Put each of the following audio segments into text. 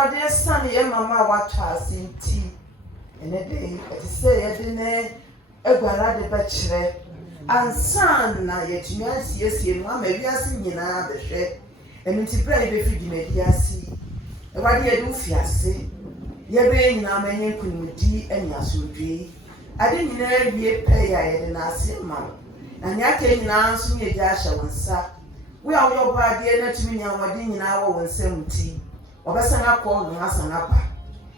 Awurade sane ye mama watwa asinti ene de say ye ne egwara de bechire ansan na yetumi asiesie no ama wiase nyina behwe enu ti pray be fidi na diasi Awurade ye du fiase ye be nyina manye nkunimdi ani asodwe ade nyina wie pe ya ye na ase ma na nya ke nyina nso ye gya hye wonsa we a wo ba de na tumi nya wode nyina wo wonsam ti obesan akọ no asan apa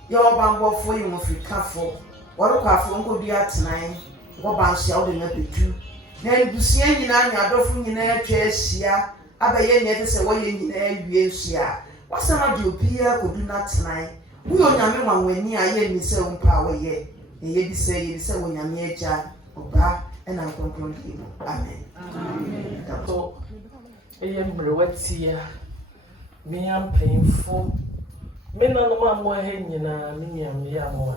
ye oba mbofo yi mo fikafo woro kwafo nko bi atenan wo ba nsia wo de na betu na ebusia nyina nya adofo nyina atwa ahia abaye nya de se wo ye nyina awie ahia wasama de obia kodu na tenan wo nyame wanwani aye ni se umpa wo ye ye bi se wo nyame agya oba na nkonkron di mo amen amen to eye mrewatia me am painful me na no ma mo he nyina me nyam ya mo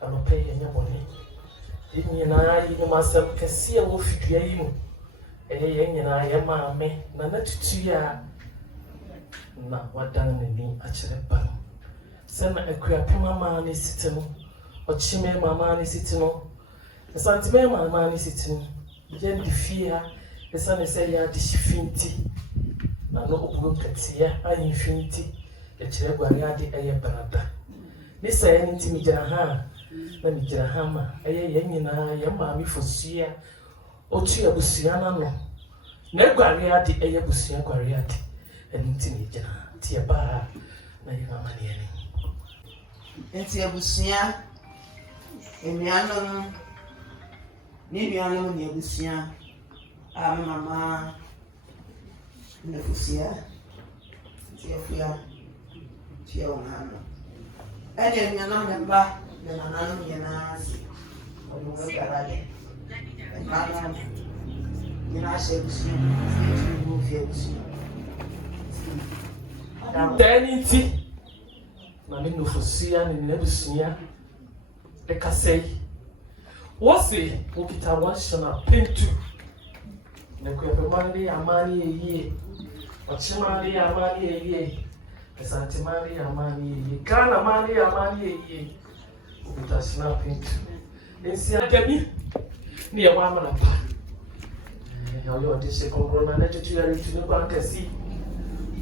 a no pay nya boni nyina yi no masem kese a wo fidua yi mu ye nyina ye ma me na na tutu ya na wadan ni a kire ba se na akua pema ma ni sitino o chime mama ni sitino santime mama ni sitino je ndifia esa ne se ya disfinti na no obu katia ayi finti e kire gware ade eye brada ni se ya nti mi gira ha na mi gira ha ma eye ye nyina ye ma mi fosia Otutua busua na no na gware ade eye busua gware ade enti mi gira tie ba na ye mama ne ni enti abusua emianom ni mianom ni abusua mama na fusia tia onano ene mianom ne ba na nanano nyina asi obo garade nanano nyina se busia ni fie busia Danity na me no fusia ni nebusia e kasei wose okita washana pentu ne ko yabemani amani eyi ochimani amani eyi esantimani amani eyi kana mani amani eyi okita shana pentu ensi agami ni ya mama na pa yo dise kongrona na tutu ya ritunu kwa kasi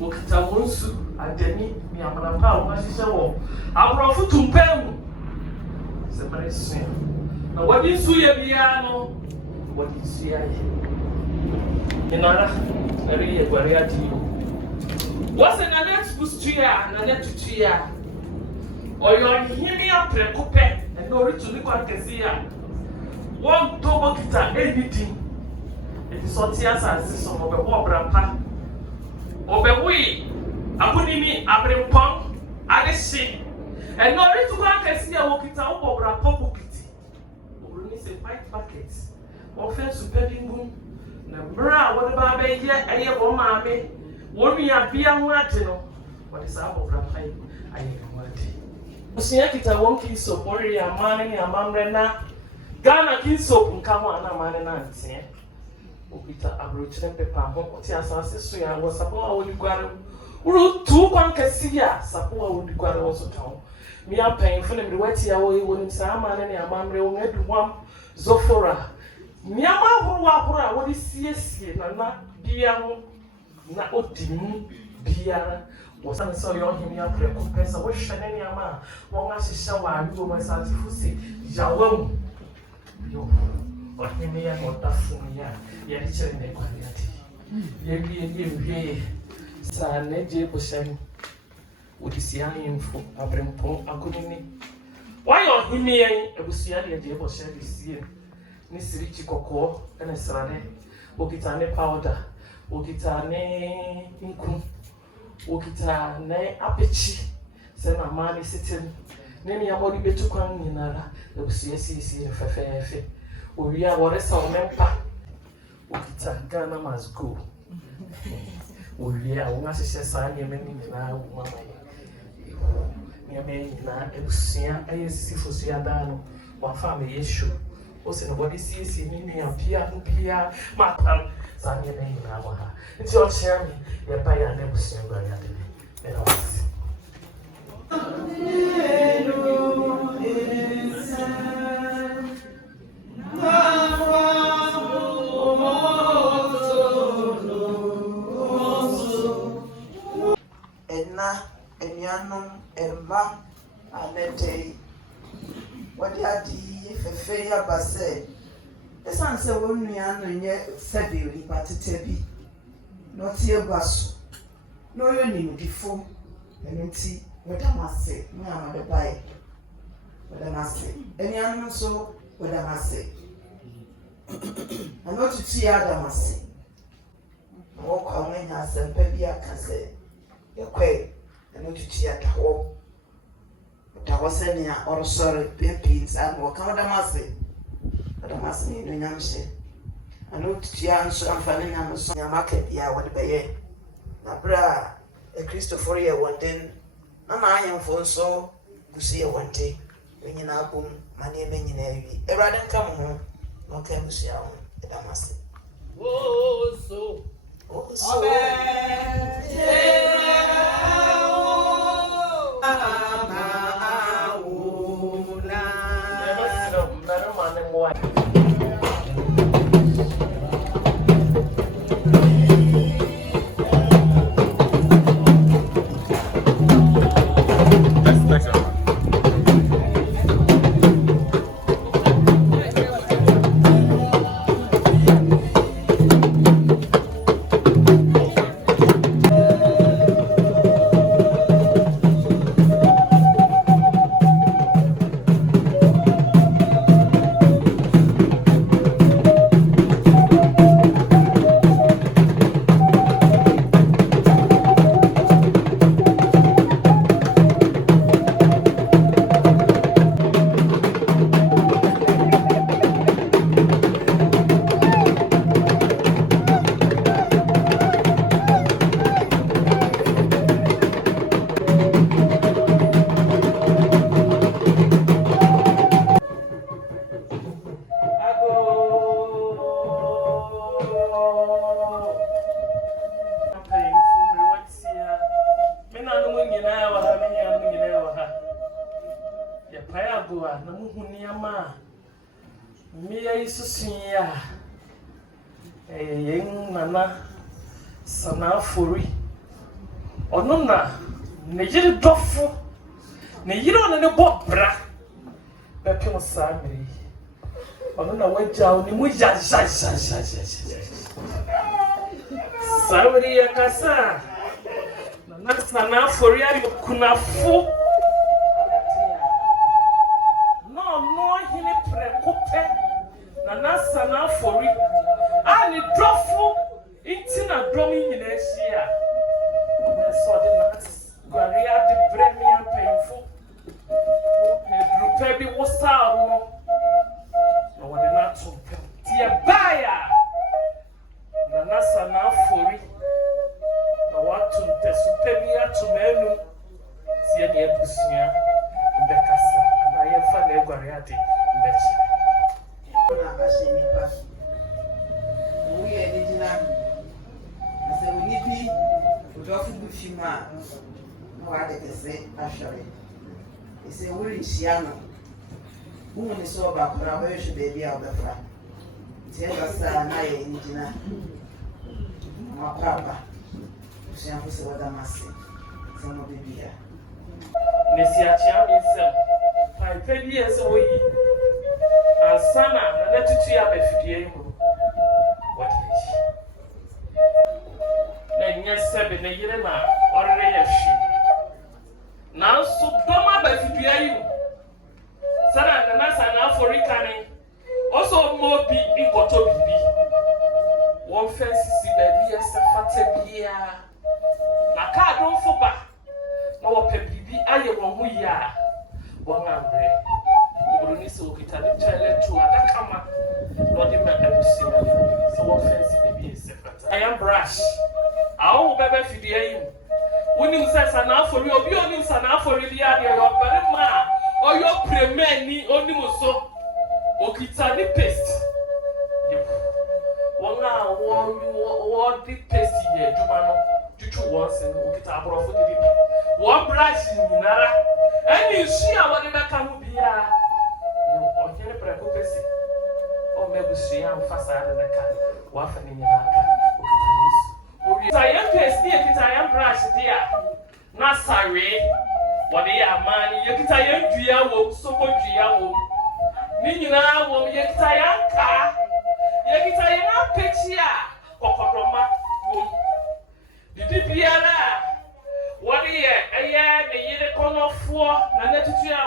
okita monsu adani ni amana pa o masise wo abrofo tumpemu se parece na wadi su ye bia no wadi su ya ye inara eri ye gware ati wase na net bustua na net tutua oyo himi aprekupe no ritunu kwa kasi ya won to bokita editi edi sotia sansi so mo be wo brampa obewi abunimi abrempon adeshi eno ritu kwa kesi ya wokita wo brampa bokiti oruni se 5 buckets o fe super dingu na bra wo ba be ye aye wo maame wo nua bia ho ate no wo de sa brampa aye ho ate osia kita won ki so bori ya mane ya mamre na Ghana ki so nka ho ana mane na ntie okita abrochire pepa ho ti asase so ya wo sapo a woni gware uru tu kwan kasiya sapo a woni gware wo so tawo mi apan fo na mi wati ya wo yi woni sa amane ne amamre wo ngadu hwam zofora mi amahoro a wodi siesie na bia ho na odimu biara wo san so yo himi apre ko pesa wo hwene ne ama wo ngahihya wa adugo masati fusi yawam yo Wakini ya motafuni ya richere ne kwani ati ye sa neje bosan udisia info abrempo agunini wayo himi yan ebusia de je bosan disie ni sirichi kokko ene srane okita ne powder okita ne nku okita ne apechi se na mani sitin ne ni amodi betukwan nyinara ebusia sisi ne fefefe Oria waresa omempa okita Ghana must go Oria unga sise sa nyemeni nyina mama ye nyemeni nyina ebusia ayesi fosia dano wa family yeshu ose no body sisi ni apia upia mapal sa nyemeni nyina wa ha nti o chemi ye pa ya na ebusia gwa ya de ena wasi nana enuanom emma anete wode adi fefe ya base esan se wonua no nye sebe nipa tete bi no tie gwaso no yo ni difo enenti wodamase me amade bai wodamase enuanom so wodamase ano tutu adamase wokwa mwenya asempa bi akase yakwe ano tutu adawo dawo senia orosore pimpins and wodamase wodamase ni nyamse ano tutu anso amfane nyamso nyamaka bia wode beye na bra e Christopher ye wonden na na ayemfo nso gusie wonde wenyina abom mane menyina awi ewrade nka mo ho no ka musia ho edamase so sanafori ono na ne yiri dofo ne yiri ono ne bobra bepem samiri ono na wagya oni mu ja samiri yakasa na sanafori ari kunafo no hini prekope na sanafori ani dofo Itina dromi nyineshia. So the nuts, Guaria de Premium painful. Drupe bi wasaro. No one did not to Tia Baya. Nanasa na fori. No what to Tesupebia to menu. Sia the Ebusia, Becassa, and I am fan Guariati, Betty. Nibi udofu bufima no ade kese ahwere ese wuri hia no ni so ba kora ba hwe bebi a obefra tie basa na ye njina mapapa usia fuse wadamase somo bebi ya nesi achia misem pai pedi eso yi asana na tutu ya befidie mu sebe ne yire na orere ya hwi na so doma ba fidua yi sara na sana aforika ni oso mo bi ikoto bibi won fensisi ba bi esafata bia na ka don fo ba na wo pe bibi aye won ho ya won amre obroni so kita de toilet to adakama no de ma abusi so won fensisi ba bi esafata I am brush awo bebe fidie yi woni msesa na afori obi oni msa na afori dia de yo bare ma oyo premeni oni muso okita ni paste wona wo di paste ye duma no tutu once okita abrofo de bi wo brush ni nara eni nsu a woni beka ho bia yo okere preko pesi o mebusu ya mfasa na ka wa fa ni nyaka okita ni Sayam paste ni kita yam brush dia Nasare, what they are man, you get a young Gia, so much Gia. Nina will get a young car, you get a young picture, Pocodoma. The Dipiana, 1 year, a year, the year corner 4, Nanatia.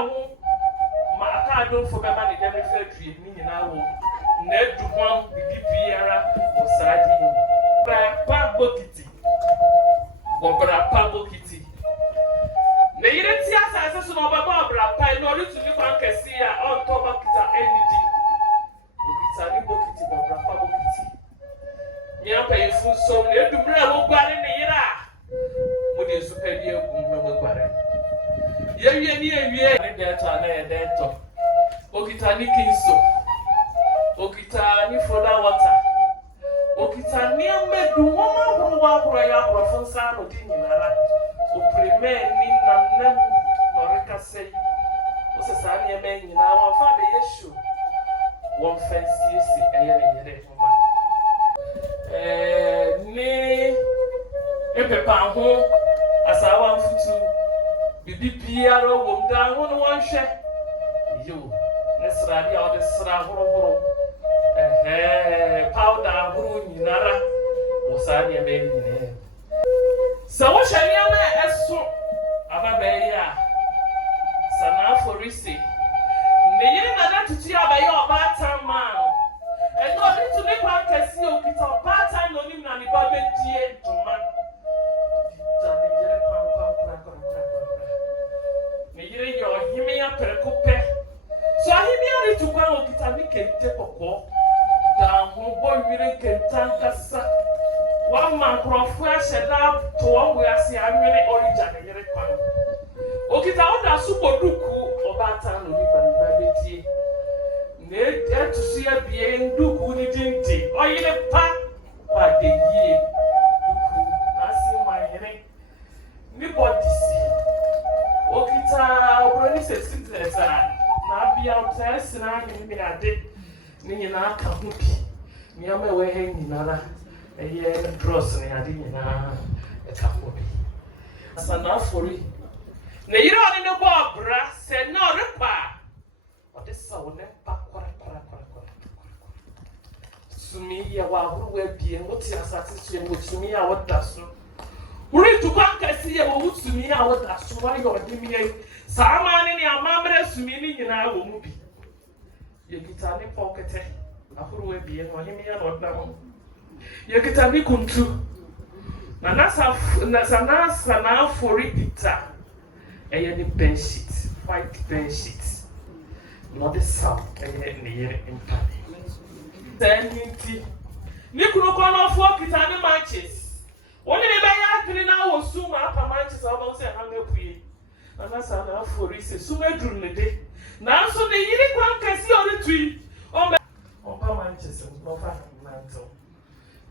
My car don't forget money, every fair tree, meaning I will. Ned to one, the DPR was riding by Pablo Kitty. Bobra Pablo Kitty. The Yetia says, no, Barbara, I know you to live on Cassia on top of Kita anything. It's a little kitty, Bobra Pablo Kitty. You're paying full so near to bring a book in the year. Would you super dear woman? Yeah, there to Okitani Kinso. Okitani for that water. Okitani made the woman who was royal profonsa or dinara. Oprime Nina Nem Noreka say. Was a Sanya man in our father issue. One fancy a year ne Epepa home as I want to. Bibi Piero will down one share. You, Nesradia or the Srahoro, powder, Huru, Nara, was I a baby? So what shall you make as so? Ababaya Sana for Risi. Nayana to tea by your bad time man. And not to make one can see you get a bad time on him and the baby dear to man. Your Himia Percope. So I hear to go to Kitani can take a call. Down home boy, we can tank. One man from fresh and up to one where I see I'm really origin. Okita oda super duku obata no bi babeti. Ne to see a bien duku ni dinti. Oyile pa kwa de yie duku na si my hene. Ni body Okita obroni se sickness na bia test na ni ade ni na ka hu bi ni ama we he ni na eye dross ni ade ni na e ka hu bi asana fori na yire oni ne bo bra se no repa o de sa wo ne pa kwara sumi ya wa hu we bie wo ti asati so e wo sumi ya wo da so Uri to come kasi ya wo sumi ya wo da so wa yo de mi e sama ni amamre sumi ni nyina wo mu bi ye kita ni pockete ahuru we bie no himi ya no da mo ye kita ni kuntu na sana fori kita eye ni pen sheet white pen sheet no the sound eye ni yere impani teniti ni kuno kono fo kita ni matches Only the baby na wo suma apa manches aba se ha ngapue ana sana fori se suma durne de na so ne yiri kwan kasi ori tui o pa manches no fa manto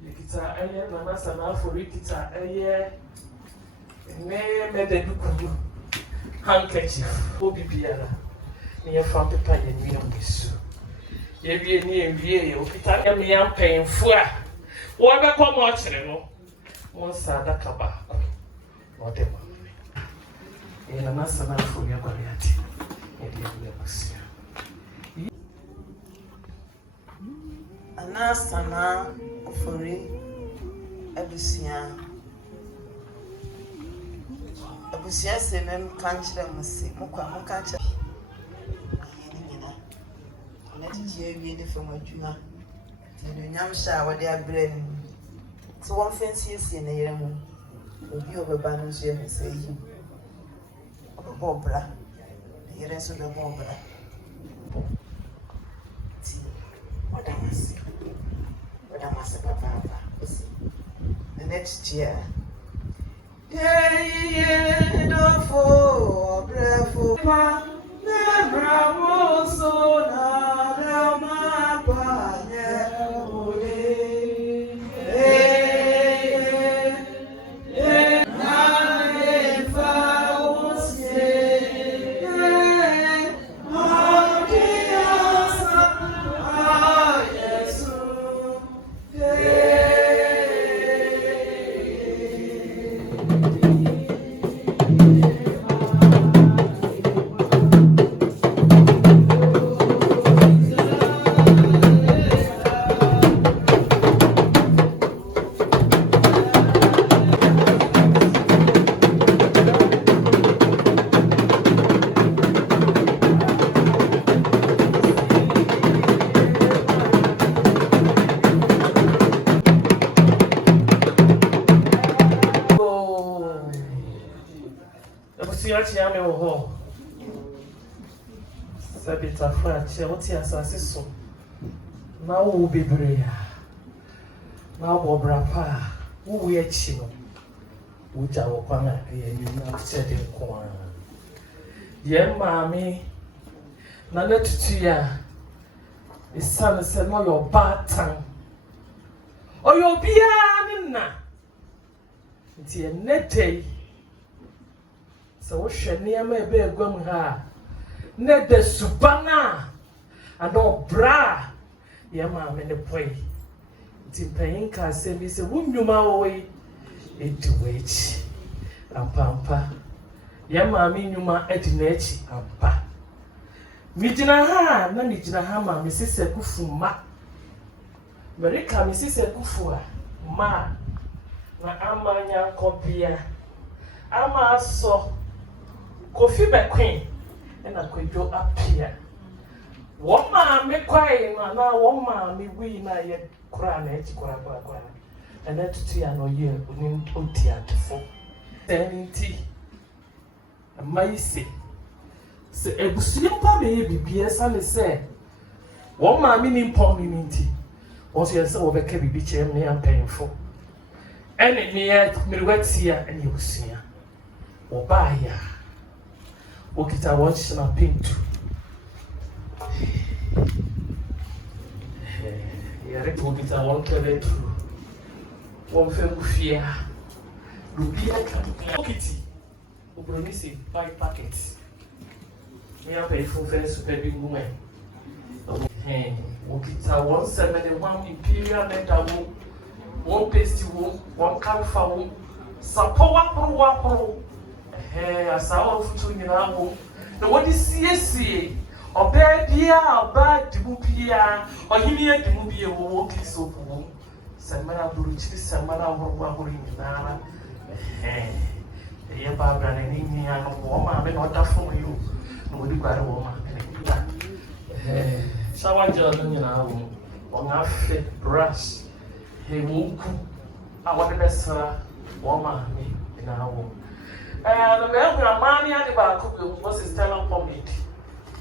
yikita eye na sana fori kita eye ne me de dukudu handkerchief obi biara ne ye fa pepa ye ni omisu ye wie ni enwie ye okita ye me yan penfo a wo be ko mo kire no one sada kaba whatever ina nasana fulia kwaliati ndio kusia anasana ofori abusia senem kanchira musi mukwa mukancha na tiye wie de fama dwuma de nyamsha wode abrem so one fancy is in a year. Obi obeba so ye say yi obobra yere so be obobra ti odamasi papa the next year yeah do for brefo ma na bravo so na ma pa ne Ebusia chia me wo ho. Sabita fra chia woti asase so. Na wo bebre ya. Na wo bra pa. Wo we achi no. Wo ja wo kwana e ni na chede nko a. Ye maami na netutu ya. Isane se no yo batan. Oyo bia ni na. Nti enetei. So wo hwe niam ebe egwam ha. Ne de subana. Ado bra. Ye maami ne poi. Nti panyin ka se bi se wo nnwuma wo we. Edu wechi. Ampa. Ye maami nnwuma edi na echi ampa. Mijina ha na mijina ha ma mi sise kufu ma. Merika mi sise kufu ma na amanya nkobia. Ama so Kofi Bekwen na kwadwo apia. Wo ma me kwai na wo ma me wi na ye kura na echi kura. Ena tutu ya no ye onim oti atefo. Teniti. Amaisi. Se ebusuye pa be bibie sa le se wo ma mi ni mpon mi nti wo se se wo be ka bibi chem ne ampanfo ene mi ya mirwatia ene ebusuya wo ba ya wo kita wo china pintu ya re ko kita wo kele tu wo fe kufia rubia ka kiti wo promise 5 packets. We are paid for first super big woman. Okay, one 71 imperial metal, one pasty wool, one camphor wool, Sapoa pro. A sour of 2 in our womb. The what is CSC or bad dear or bad Dibupia or Hilia Dimubia will walk so womb. Samara Buruchi, Samara Wahuri Nara. The Barbara and Indian woman, but not for you. No, you got a woman. Shower Jordan in our room. On our fit brush. He won't cook. I want the best woman in our room. And the money at the back was his talent for me.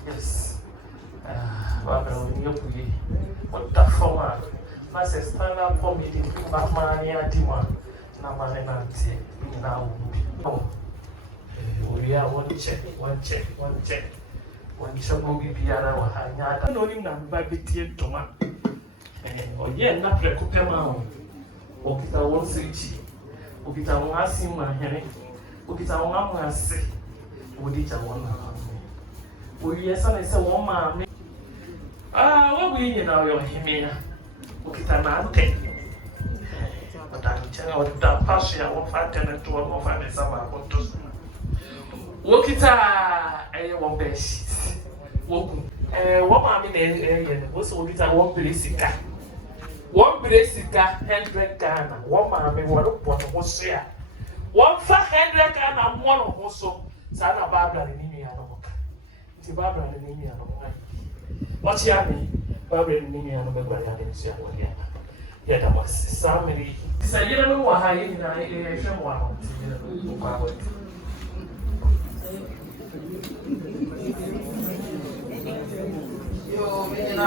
Yes. Barbara, when you put what that for man. That's a stand up for me. That money at the one. No money not in our room. We are one check. One check will be Piara or Hanya. I don't know by Betty Toma. Or yet, not Recupema. Okita won't see. Okita won't ask him my henny. Okita won't ask. Would it a one? Oh, yes, and it's a woman. What we in our Himena? Okita Nante. But I'm telling you that passion. I won't find tenant to one of the summer. Wokita one best. Woku. What mammy was Okita 1 Bresika. 1 Bresika, 100 Ghana. One mammy, one was here. 100 Ghana, one also. Sana Barbara and Nimi Anoka. It's Barbara and Nimi Anoka. What's Yami? Barbara and Nimi Anoka and Siamonia. Yet I was Sammy. So you don't know what I am one. Yo, then I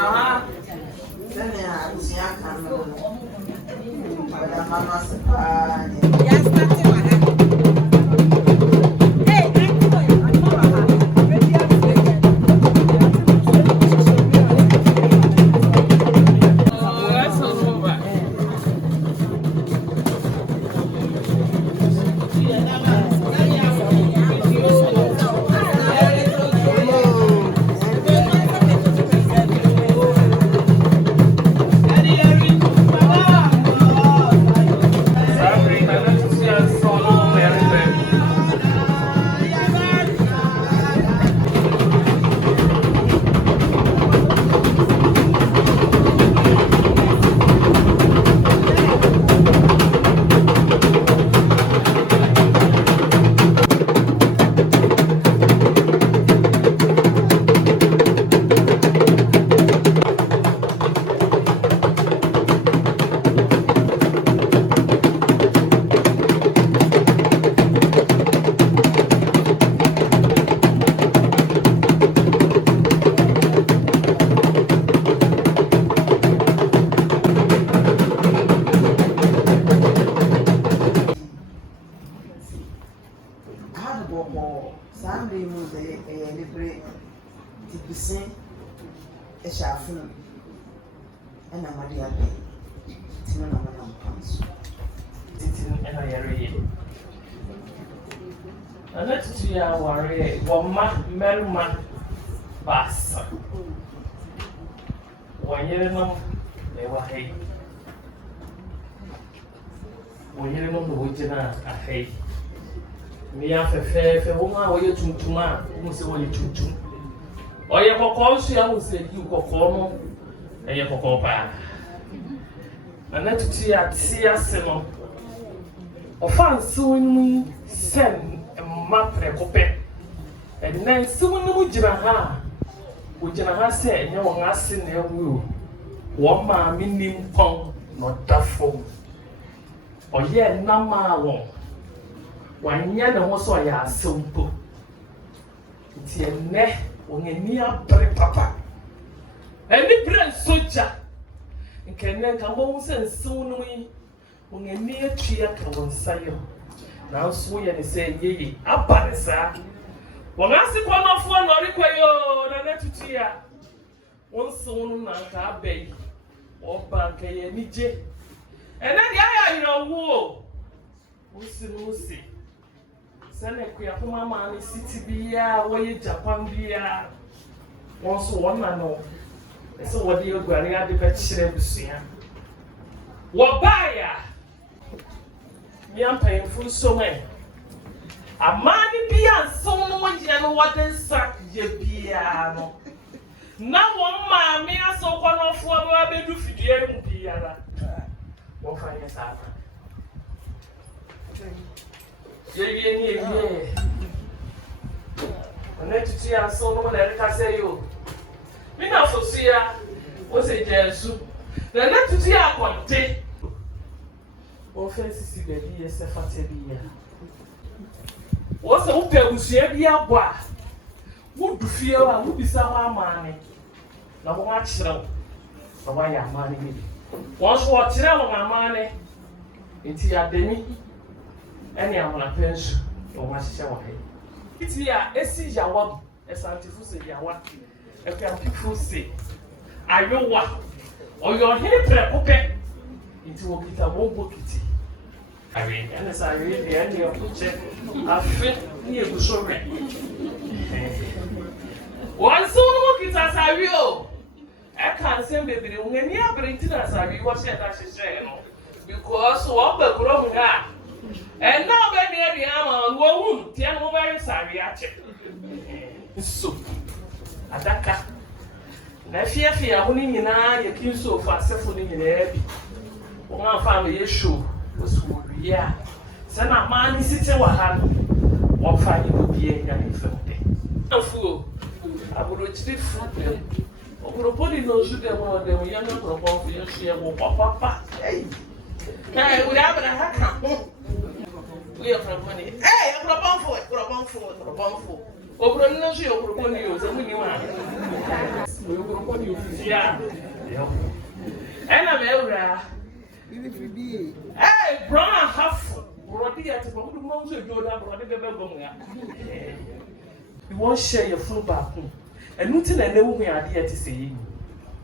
was young. bɔbɔ saa mbere mu ɛyɛ libre tibisen ɛhyɛ afono ɛna mɔde abɛ tino na mɔna mpan so titi ɛna yɛre yɛ ɛna tutu yɛ aware yɛ wɔma mmarima baasa wɔn yerenom na ɛwɔ ha yi wɔn yerenom na wɔgyina ha yi mmea fɛfɛɛfɛ wɔn a wɔyɛ tuntum a wɔn sɛ wɔyɛ tuntum ɔyɛ kɔkɔɔ nso a wɔn sɛ yi kɔkɔɔ no ɛyɛ kɔkɔɔ paa ɛna tutu yɛ ate ase no ɔfa nsew no mu sɛ mma prɛko pɛ ɛnna nsew no mu gyina ha a wɔgyina ha sɛ ɛnyɛ wɔn ase na ɛwu o wɔn maame nim pɔn na ɔda fam ɔyɛ nam a wanyɛ ne ho sɛ ɔyɛ asew mpo nti ɛnnɛ wɔn ani abere papa ɛni bere nsogya nkɛnɛ nka wɔn sɛ nsew no yi wɔn ani atua ka wɔn nsa yɛ nanso yɛ ne sɛ yeye aba ne saa wɔn ase kɔnɔfoɔ na ɔrekɔ yi o na ne tutu ya wɔn nsew no na nka aba yi ɔba nka yɛ anigye ɛnɛ deɛ ayɛ ayerɛwo o wosi no wosi sɛne kuapom ama ne siti biara wɔyɛ japan biara wɔn nso wɔn na no ɛsɛ wɔde aguane ade bɛkyerɛ abusua wɔbaeɛ a mmea mpanyimfo nso mɛ amaa ne bi a nsew no wɔgyina no wɔde nsa yɛ biara no na wɔn maame asew kɔnɔfoɔ no abɛdu fidua mu biara wɔfa yɛ saa yɛwie ne yɛwie ɔne tutu yɛ asew no na ɛreka sɛ yi o me na foso ya wɔsɛ gya asu na ne tutu yɛ akɔnte wɔfɛ sisi baabi yɛ sɛ fata bi yɛ wɔsɛ wopɛ abusua bi abɔ a wodu fie a wobisa hɔ amaane na wɔn akyerɛw na wɔayɛ amaane bi wɔn nso wɔkyerɛ wɔn amaane nti adani ɛne amonapɛ nso na wɔn ahyehyɛ wɔn ha titi a esi yawa mu ɛsantifo sɛ yawa ɛkwampifo sɛ ayowa ɔyɛ ɔhene prɛko pɛ nti wɔkita wɔn bokiti awie ɛne sɛ awie deɛ ɛne ɛkokyɛ afe ne egu so wɛ wɔn nso no wɔkita asawie o ɛka nsɛm bebree wɔn ani abere nti na asawie wɔhyɛ da hyehyɛ no because wɔn ba kurom ha ɛnna ɔbɛni ɛdi ama wɔn hu tia no wɔbɛyɛ asawie akyɛ nso adaka na fiafia ho ne nyinaa yɛ kinso fa asefo ne nyinaa bi wɔn afa no yɛ show wɔso wie a sɛ na maa ne site wɔ ha no wɔfa yɛ obiara nya ne fam de afuo aburokyiri fu dɛm ɔkuropɔni na osu dɛm ɔdɛm yɛ ne kuropɔn fi yɛ so yɛ wɔ papapa ɛɛ wuli abena ha ka ho wuyɛ kuropɔni ɛɛ kuropɔnfo oburoni no nso yɛ kuropɔni o sɛ mu ni wa oyɛ kuropɔni o fifi a ɛna mɛ ewura ɛɛ brɔn ahafo borɔde yɛ te bɔ kudu mɔ nso edwo da borɔde bɛ bɛ gɔm ya wɔn hyɛ yɛ funu baako ɛnu ti na ɛnɛ wuhu yɛ adeɛ te sɛ yɛ ni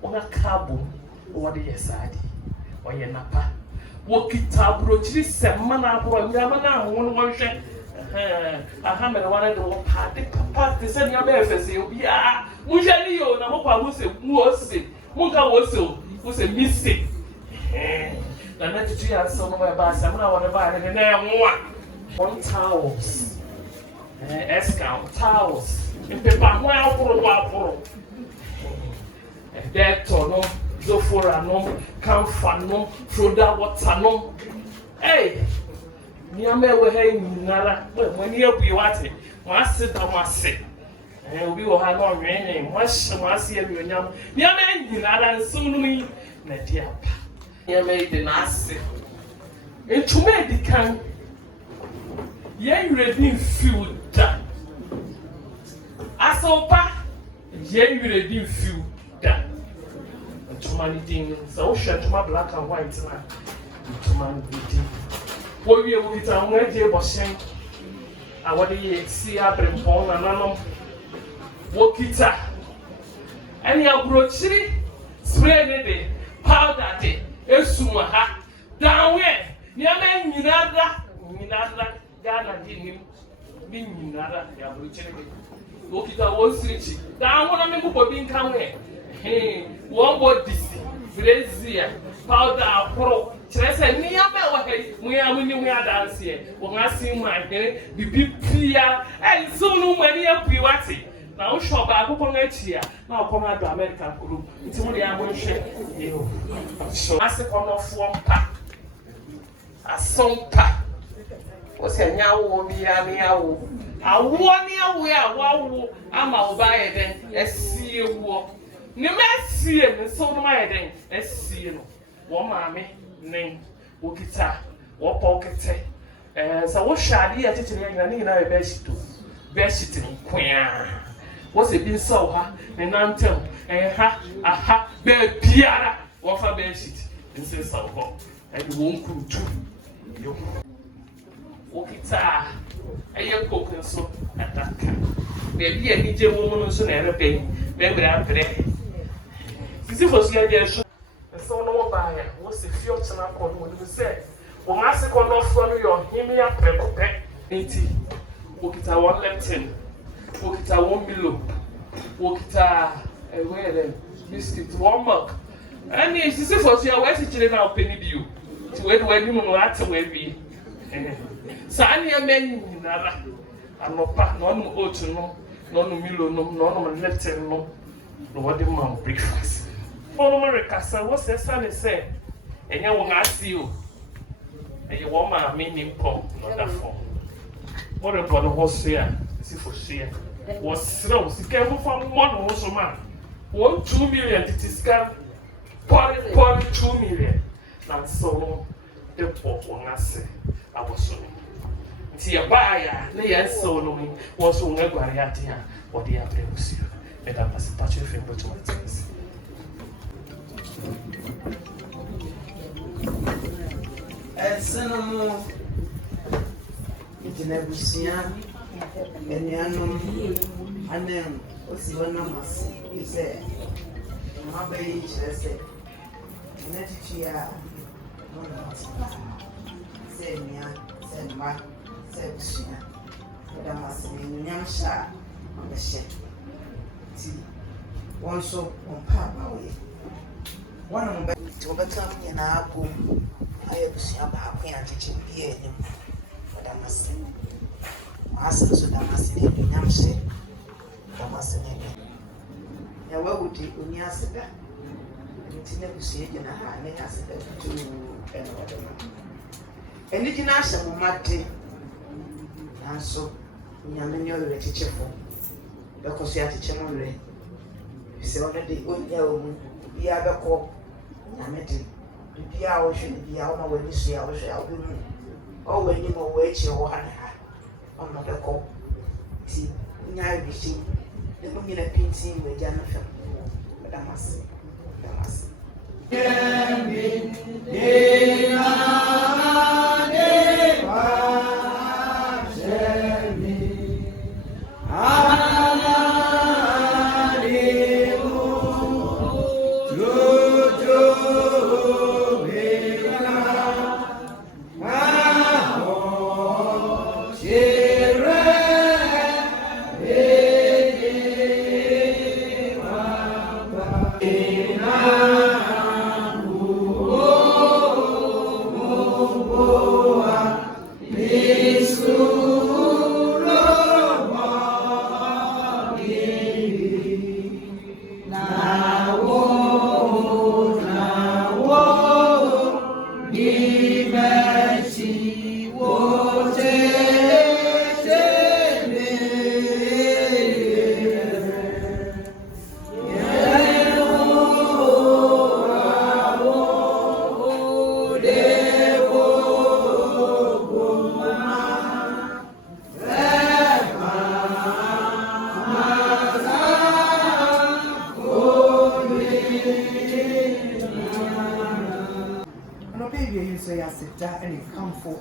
wɔn aka abom wɔde yɛ saa de ɔyɛ napa wɔkita aburokyiri sɛmma na aborɔ nyama na ahoɔ no wɔhwɛ ahamɛ na wɔn de wɔn paade papa te sɛ nneɛma yɛ fɛ sɛ obiara mohwɛ ne yɛ o na mo kɔ a mo sɛ mu ose mo nka wɔ se o mo sɛ mi se na ne tutu yɛ asɛm no ɛba asɛm na wɔde ba ne na ɛnwoa wɔn towels escalp towels mpepa ho ahorow Dettol no Zofora no Camphor no Froda water no hey nyame we ha nyinara when you be what sit down wase obi wo ha no nwenyen mo hye mo ase anuonyam nyame nyinara nsum no yi na dia pa nyame de na ase entuma edikan ye ready field asopa ye ready field entuma ni din so entuma black and white na entuma ni din wo wie wo kita won eje bo hyen a wɔde yɛ si abrempɔn na nanom wɔkita ɛne aburokyiri spray ne de powder de esum ha danwe nneɛma nyinara Ghana di nim ne nyinara ya aburokyiri de wɔkita wɔn sirikyi danwo na me bobɔ bi nka wɔn bɔ disi brazier powder akoro kyerɛ sɛ nneɛma ɛwɔ ha yi mo yɛ mo ni mo yɛ adanseɛ wɔn asi mu ahene bibi pia ɛnso no mo ani apue wate na wo shop akokɔ n'akyi a na ɔkɔ na do America kurom nti mo de amo nhwɛ eho so ase kɔnɔfoɔ mpa asɔmpa wɔsɛ nyawo bi ya ne awo awo ne awo ya wawo ama wo ba yɛ den esie wo ne mesie ne so no ma yɛ den esie no wo maame ne wo kita wo pɔkete sɛ wo hwɛ ade yɛ tetere nyina ne nyina yɛ bɛhyito nkoa what's a bin so ha and nantem ha aha be biara wofa be shit nse so ho and won kurutu yo okita eye kokun so ataka be bia ni je wo mu so na erebe be bra bre sisi fosu ya je so so no wo ba ya wo se fi otena ko no ni se wo ngase ko no fo no yo himia prekope enti okita one leptin okita 1 milo okita where biscuit 1 milk ani sisi for so we chire na openi bio ti we ni mu no ate we bi sa ani amen nara anopa no no otu no no milo no no leptin no no what the man breakfast for no rekasa wo se sane se enya wo ngasi o eye wo ma me ni pom no da fo what about the horse here see for share was slow si ke mo from one wo so ma 2 million it is can point 2 million na so the pop won ase awoso nti ya ba ya na ya so no mi wo so ngagware ya te ha wo de abre usi me da pass patch fe but what things Senomo Itinabusia and Yanum and then what's one number? He said, my baby, I said, Netia, say me, said my, said she, but I must be in Yamsha on the ship. See, one so on Papa way. One of them to become in our boom. I have seen about Queen and teaching here, but I must say, I said, so that must be in Yamsha. That must be. Now, what would you when you ask that? You never see it in a hand, and ask that to another. And you can ask them, Martin. And so, you are not teacher for because you are teaching already. You say, already, oh, you have a call. I met it. Be our should be our when you see our shall be moon. Oh, when you more wait your hand on not a call. See, now you see the women are painting with Jonathan. But I must say, I must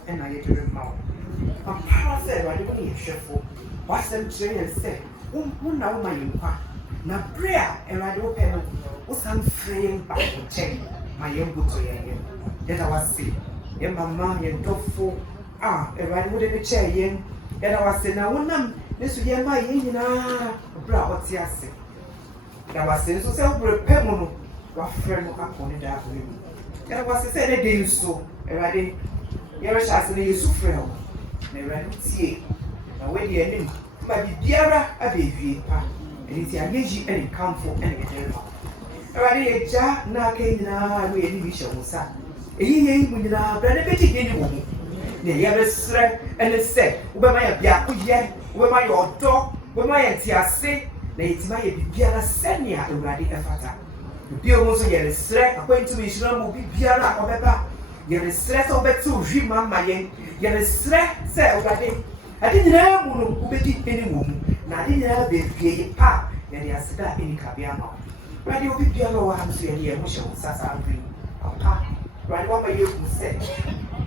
and I get to the mouth. I'm power said, I didn't ne yɛhwɛfo wasɛm kyerɛ yɛn sɛ wo na woma yɛn nkwa na bere a Awurade wopɛ no wosan frɛ yɛn ba wo nkyɛn ma yɛn botɔ yɛn yɛda wase yɛn mama yɛn dɔfo a Awurade wode ne kyɛɛ yɛn yɛda wase na wonam ne so yɛn ma yɛn nyinaa bere a ɔte ase yɛda wase nso sɛ wobere pɛ mu no wafrɛ no akɔ ne daa bere mu yɛda wase sɛ ne de nso Awurade yɛbɛhyɛ ase no yɛsu frɛ wo na Awurade tie na wɔde anim ma biribiara abɛwie pa ɛne nti ayɛyi ne nkamfo ne yɛde ma Awurade yɛgya na aka nyinaa no yɛne bi hyɛ wo nsa ɛyi yɛyi mu nyinaa bra ne bɛgye yɛni wɔ mu na yɛbɛserɛ ne sɛ wobɛma yɛ biakoyɛ wobɛma yɛ ɔdɔ wobɛma yɛ ntease na yɛtumi ayɛ biribiara sɛnea Awurade ɛfata bio mu nso yɛreserɛ akwantum nhyira mu biribiara a ɔbɛba yɛreserɛ sɛ wobɛte wo hwi ma ma yɛn yɛreserɛ sɛ Awurade ade nyinaa mu no wobɛdi ɛni wɔ mu na ade nyinaa bɛwie pa yɛde aseda ɛni kabea ma Awurade obi biara wɔ ha nso yɛde yɛn ho hyɛ wo nsa saa bere papa Awurade wama yɛhu sɛ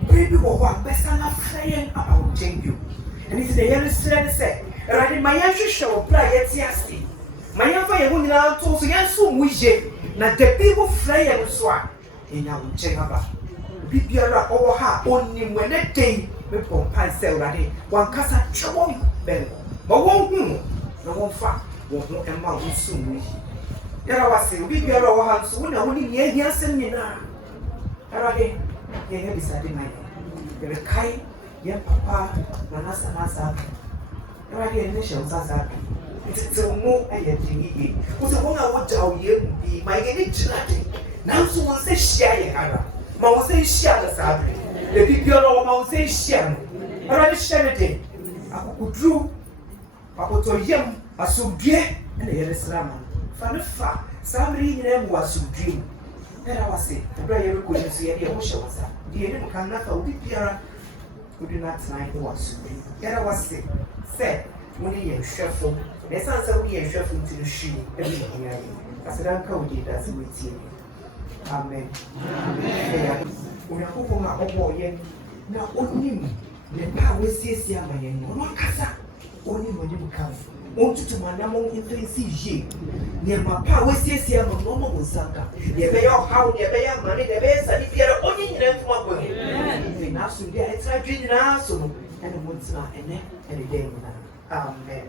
bere bi wɔ hɔ a bɛsa na frɛ yɛn aba wo nkyɛn bio ɛne nti na yɛreserɛ ne sɛ Awurade ma yɛnhwehwɛ wɔ bere a yɛte ase ma yɛmfa yɛn ho nyinaa nto so yɛnso mu yie na dabi wofrɛ yɛn so a yɛnya wo nkyɛn aba obi biara a ɔwɔ ha a ɔnim wɔ ne den mepɔ mpae sɛ Awurade wankasa twɛ wɔn bɛn ma wɔnhu na wɔmfa wɔn ho ɛma wo nso mu yi yɛra wase obi biara a ɔwɔ ha nso wo na wo ne nea ahia asɛm nyinaa Awurade yɛyɛ bisade ma yɛn yɛrekae yɛn papa nanasa Awurade yɛn ne hyɛ wo nsa saa ntetew mu ɛyɛ den yie wo sɛ wɔn a wɔgya wo yɛ mu bi ma yɛn ne gyina den nanso wɔn nsa hyia yɛn ara ma wɔn nsa hyia no saa bere ebi biara wɔn ma wɔn nsa hyia no Awurade hyɛ ne den akokoduru akotɔyam asomdue ɛna yɛresra ma fa ne fa saa bere yi nyinaa mu wɔ asomdue mu ɛna wase ɛbɛrɛ a yɛrekɔ yi nso yɛde ɛho hyɛ wɔn nsa deɛ ne mu kan nafa obi biara wode no atena wɔ asomdue yɛda wase sɛ wo ne yɛn hwɛfo na ɛsiane sɛ wo ne yɛn hwɛfo nti no hwee ɛbi hia yɛ asedanka wo deɛ da sɛ wɔtie amen Onyankopɔn a ɔbɔɔ yɛn na ɔnim ne pa a wɔasiesie ama yɛn no ɔno ankasa ɔnim ɔnim kamfo ɔntutu mu anam mfɛnsi yie nneɛma pa a wɔasiesie ama no ɔma wo nsa nka deɛ ɛbɛyɛ ɔhaw deɛ ɛbɛyɛ amane deɛ ɛbɛyɛ sane biara ɔnye nyina mfom abɔ yɛn n'asomdwe a ɛtena adwe nyinaa so no ɛne mo ntena ɛnɛ ɛne dɛn nyinaa amen